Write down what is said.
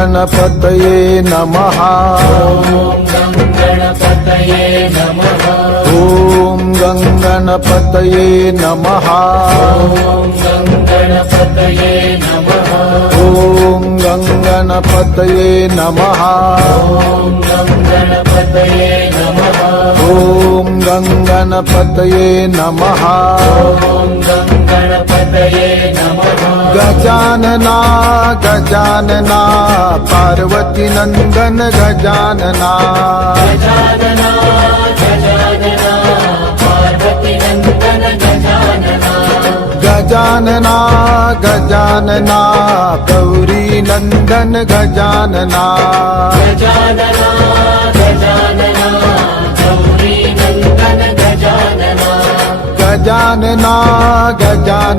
गणपतये नमः। ॐ गणपतये नमः। ॐ गणपतये नमः। ॐ गणपतये नमः। गजानना गजानना पार्वती नंदन गजानना। गजानना गजानना गौरी नंदन गजानना। गजानना गजानना